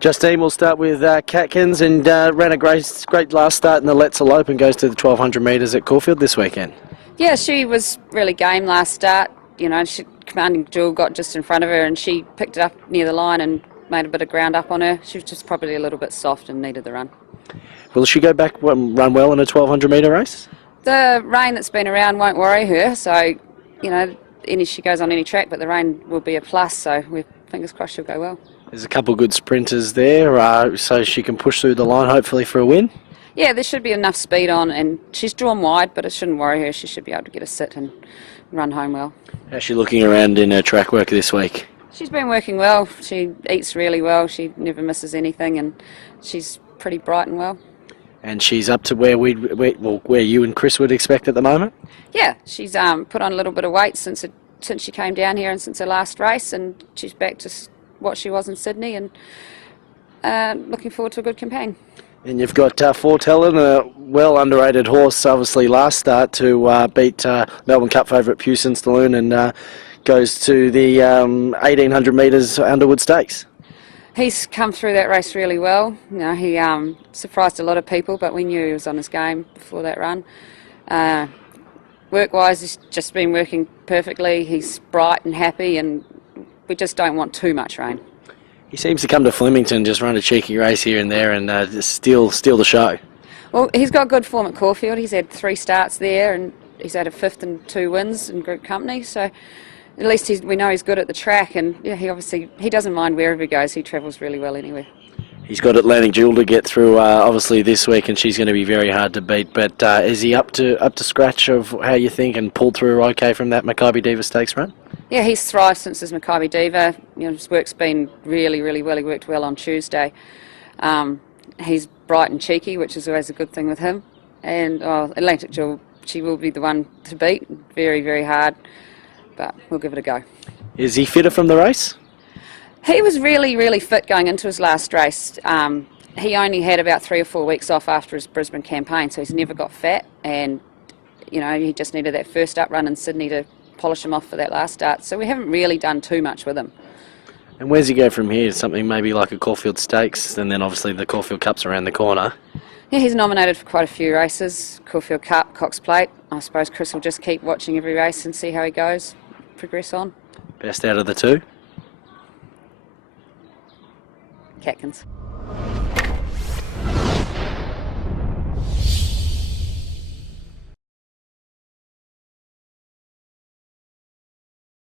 Justine, we'll start with Catkins, and ran a great last start in the Let's All Open, goes to the 1200 metres at Caulfield this weekend. Yeah, she was really game last start. You know, Commanding Jewel got just in front of her and she picked it up near the line and made a bit of ground up on her. She was just probably a little bit soft and needed the run. Will she go back and run well in a 1200 metre race? The rain that's been around won't worry her, so, you know, she goes on any track, but the rain will be a plus, so we're fingers crossed she'll go well. There's a couple of good sprinters there, so she can push through the line, hopefully, for a win. Yeah, there should be enough speed on, and she's drawn wide, but it shouldn't worry her. She should be able to get a sit and run home well. How's she looking around in her track work this week? She's been working well. She eats really well. She never misses anything, and she's pretty bright and well. And she's up to where where you and Chris would expect at the moment? Yeah, she's put on a little bit of weight since she came down here and since her last race, and she's back to what she was in Sydney, and looking forward to a good campaign. And you've got Foretellin, a well underrated horse, obviously last start to beat Melbourne Cup favourite Pewson Saloon, and goes to the 1800 metres Underwood Stakes. He's come through that race really well. You know, he surprised a lot of people, but we knew he was on his game before that run. Work-wise, he's just been working perfectly. He's bright and happy, and we just don't want too much rain. He seems to come to Flemington, just run a cheeky race here and there, and just steal the show. Well, he's got good form at Caulfield. He's had 3 starts there, and he's had a 5th and 2 wins in group company. So at least we know he's good at the track, and yeah, he doesn't mind wherever he goes. He travels really well anywhere. He's got Atlantic Jewel to get through, obviously this week, and she's going to be very hard to beat. But is he up to scratch of how you think, and pulled through okay from that Maccabi Diva Stakes run? Yeah, he's thrived since his Maccabi Diva. You know, his work's been really well. He worked well on Tuesday. He's bright and cheeky, which is always a good thing with him. And Atlantic Jewel, she will be the one to beat. Very hard, but we'll give it a go. Is he fitter from the race? He was really fit going into his last race. He only had about 3 or 4 weeks off after his Brisbane campaign, so he's never got fat, and you know, he just needed that first up run in Sydney to polish him off for that last start. So we haven't really done too much with him. And where's he go from here? Something maybe like a Caulfield Stakes, and then obviously the Caulfield Cup's around the corner. Yeah, he's nominated for quite a few races. Caulfield Cup, Cox Plate. I suppose Chris will just keep watching every race and see how he goes, progress on. Best out of the 2? Catkins.